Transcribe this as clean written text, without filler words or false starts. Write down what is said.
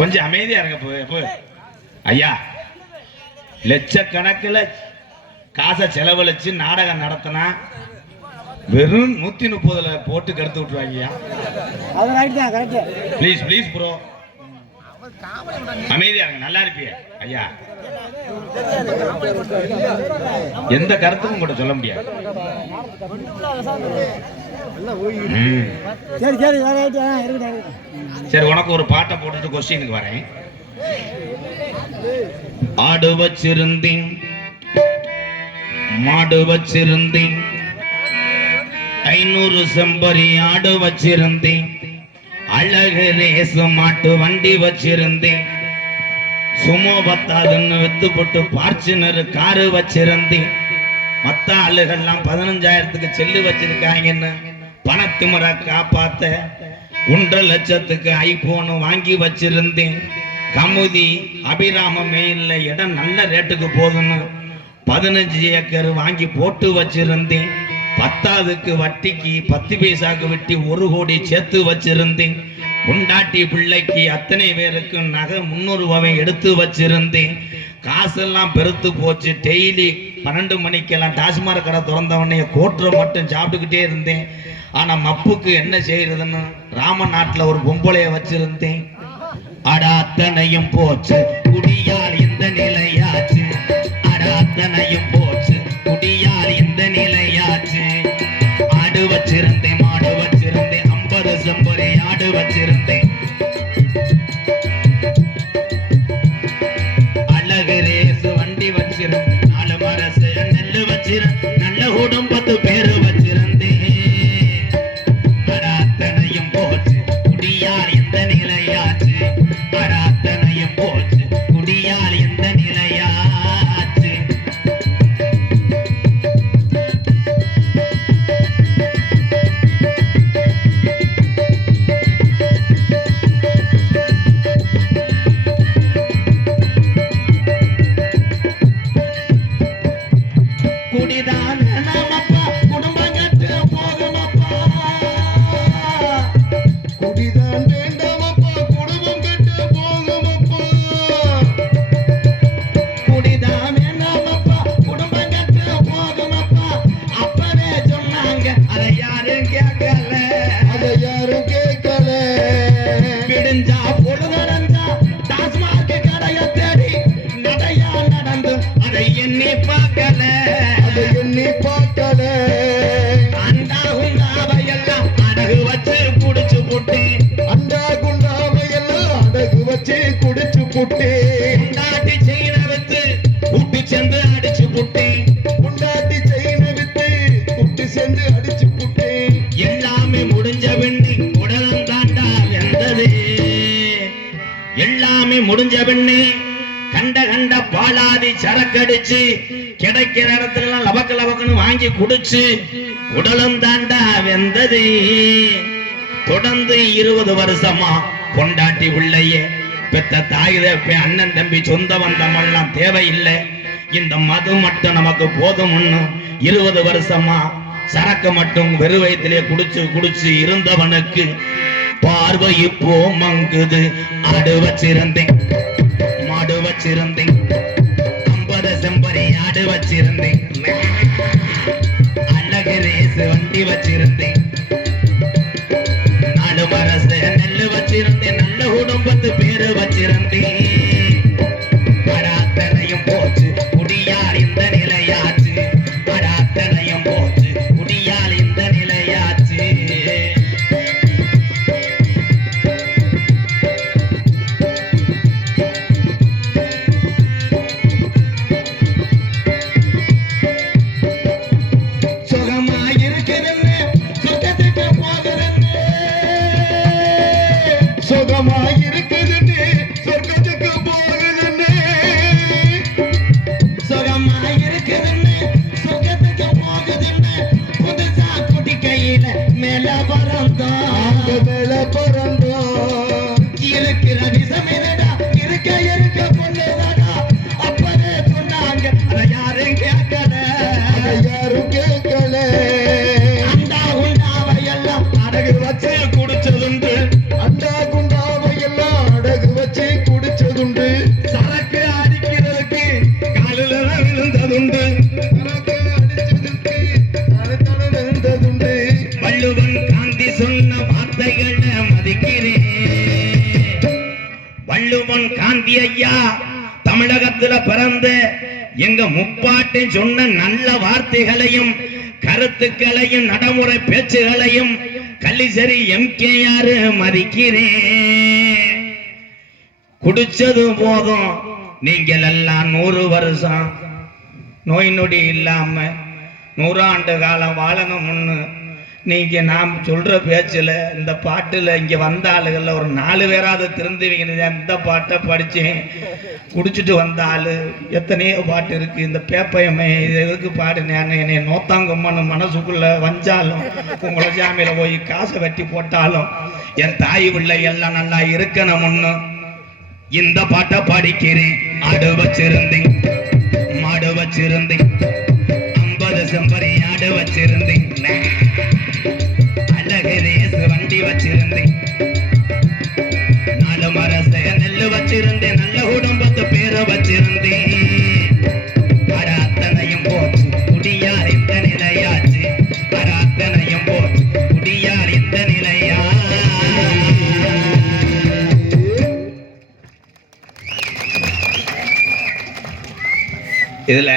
கொஞ்சம் அமைதியா இருங்க ஐயா. லட்சக்கணக்கில் காசை செலவழிச்சு நாடகம் நடத்தினா வெறும் 130 போட்டு கெடுத்து விட்டுருவாங்கய்யா. ப்ளீஸ் ப்ளீஸ் ப்ரோ, அமைதியா இருங்க. நல்லா இருப்பிய ஐயா. எந்த கருத்துக்கும் கூட சொல்ல முடியாது. சரி, உனக்கு ஒரு பாட்டை போட்டுட்டு கொஸ்டினுக்கு வரேன். ஆடு வச்சிருந்தேன், மாடு வச்சிருந்தேன், 500 செம்பரி ஆடு வச்சிருந்தேன், அழகு ரேசு மாட்டு வண்டி வச்சிருந்தேன், சுமோ பத்தாதுன்னு வித்து போட்டு பார்ச்சுனர் காரு வச்சிருந்தேன், மத்த ஆளுகள்லாம் 15,000க்கு செல்லு வச்சிருக்காங்கன்னு பணத்திமுற காப்பாத்த 1.5 லட்சத்துக்கு ஐபோன் வாங்கி வச்சிருந்தேன், கமுதி அபிராம மெயின்ல இடம் நல்ல ரேட்டுக்கு போதுன்னு 15 ஏக்கர் வாங்கி போட்டு வச்சிருந்தேன், 10க்கு வட்டிக்கு 10 பைசாக்கு வெட்டி 1 கோடி சேர்த்து வச்சிருந்தேன், உண்டாட்டி பிள்ளைக்கு அத்தனை பேருக்கு நகை 300 ரூபாவை எடுத்து வச்சிருந்தேன், காசெல்லாம் பெருத்து போச்சு. டெய்லி 12 மணிக்கெல்லாம் டாஸ்மாக் கடை திறந்தவனே கோட்டரை மட்டும் சாப்பிட்டுக்கிட்டே இருந்தேன். ஆனா மப்புக்கு என்ன செய்யறதுன்னு ராமநாட்டில் ஒரு பொம்பளைய வச்சிருந்தேன். அடா அத்தனையும் போச்சு குடியால் இந்த நிலையாச்சு, அடா அத்தனையும் போச்சு குடியால் இந்த நிலையாச்சு. ஆடு வச்சிருந்தேன், மாடு வச்சிருந்தேன், 50 செம்பரி ஆடு வச்சிருந்தேன், அழகு ரேசு வண்டி வச்சிருந்தேன், 4 மரசு நெல்லு வச்சிருந்தேன், நல்ல குடும்பத்து பேரு வச்சிருந்தேன். அடா அத்தனையும் போச்சு குடியால் இந்த நிலையாச்சு, அடா அத்தனையும் போச்சு குடியால் இந்த நிலையாச்சு. குடிதான் நாமப்பா குடும்பம் கட்டு போகுமப்பா, குடிதான் வேண்டாமப்பா குடும்பம் கட்டு போகுமப்பா, குடிதான் வேண்டாமப்பா குடும்பம் கட்டு போகுமப்பா. அப்பவே சொன்னாங்க, அதை யாரும் கேட்கல, அதை யாரும் கேட்கல. விடிஞ்சா பொழுதடைஞ்சா டாஸ்மாக் கடையை தேடி நடையா நடந்து அதை எண்ணி பார்க்கல, அதை எண்ணி பார்க்கல. அண்டா குண்டாவையெல்லாம் அடகு வச்சு குடிச்சு புட்டு, அண்டா குண்டாவையெல்லாம் அடகு வச்சு குடிச்சு புட்டு, உண்டாட்டி செயினை வித்து விட்டு சென்று அடிச்சு புட்டு, உண்டாட்டி செயினை வித்து புட்டு சென்று அடிச்சு புட்டு. எல்லாமே முடிஞ்ச பின்னே உடலம் தாண்டா வெந்தது, எல்லாமே முடிஞ்ச பின்னே கண்ட கண்ட பாலாதி சரக்கடிச்சு கிடைக்கிற இடத்துல லபக்கு லபக்குன்னு வாங்கி குடிச்சு உடலம் தாண்டா வெந்தது. தொடர்ந்து 20 வருஷமா பொண்டாட்டி உள்ளைய பெத்த தாய் தப்ப அண்ணன் தம்பி சொந்த வந்தமெல்லாம் தேவையில்லை, இந்த மது மட்டும் நமக்கு போதும்னு 20 வருஷமா சரக்கு மட்டும் வெறு வயிற்றிலே குடிச்சு குடிச்சு இருந்தவனுக்கு பார்வை இப்போ மங்குது. ஆடு வச்சிருந்தேன், மாடு வச்சிருந்தேன், 50 செம்பரி ஆடு வச்சிருந்தேன், அழகு ரேசு வண்டி வச்சிருந்தேன், 4 மரசு நெல்லு வச்சிருந்தேன், நல்ல குடும்பத்து பேரு வச்சிருந்தேன். அடாத்தனையும் போச்சு குடியால் இந்த நிலையாச்சு, அடாத்தனையும் போச்சு குடியால் இந்த நிலையாச்சு. சுகமாயிருக்கிறேன்னு சொர்க்கத்துக்கு போகிறேன்னு, சுகமாயிருக்குதுன்னு சொர்க்கத்துக்கு போகுதுன்னு, சுகமாயிருக்குதுன்னு சொர்க்கத்துக்கு போகுதுன்னு புதுசா குடிக்கையில மேல பறந்தோம், மேல பிறந்தோம். இருக்கிற விஷமிதடா இருக்க இருக்க பொண்ணுதடா, அப்பவே சொன்னாங்க அதை யாரும் கேட்கல, அதை யாரும் கேட்கல. அண்டா உண்டாவையெல்லாம் அடகு வச்சு குடிச்சதுண்டு, அண்டா குண்டாவையெல்லாம் வள்ளுவன் காந்தி ஐயா தமிழகத்துல பிறந்து எங்க முப்பாட்டை சொன்ன நல்ல வார்த்தைகளையும் கருத்துக்களையும் நடைமுறை பேச்சுகளையும் கள்ளிசரி எம்கேஆர் மதிக்கிறேன். குடிச்சது போதும் நீங்கள் எல்லாம் 100 வருஷம் நோய் நொடி இல்லாம 100 ஆண்டு காலம் வாழணும்னு நீங்க நாம் சொல்ற பேச்சுல இந்த பாட்டுல இங்க வந்த ஆளுகள்ல ஒரு 4 பேராவது திருந்துவீங்க. இந்த பாட்டை படிச்சேன், குடிச்சிட்டு வந்த ஆளு எத்தனையோ பாட்டு இருக்கு. இந்த பேப்பையமே இது எதுக்கு பாடுனேன், என்னை நோத்தாங்கம்மனு மனசுக்குள்ள வஞ்சாலும் உங்களை ஜாமியில போய் காசை வெட்டி போட்டாலும் என் தாய் பிள்ளை எல்லாம் நல்லா இருக்கணும்னு இந்த பாட்டை படிக்கிறேன். ஆடு வச்சிருந்தேன், மாடு வச்சிருந்தேன், 50 செம்பரி ஆடு வச்சிருந்தேன், அழகரேசு வண்டி வச்சிருந்தேன், 4 மரச நெல்லு வச்சிருந்தேன், நல்ல குடும்பத்து பேரை வச்சிருந்தேன். அட அத்தனையும் போச்சு குடியார் இந்த நிலையாச்சு, அட அத்தனையும் போச்சு குடியார் இந்த நிலையா. இதுல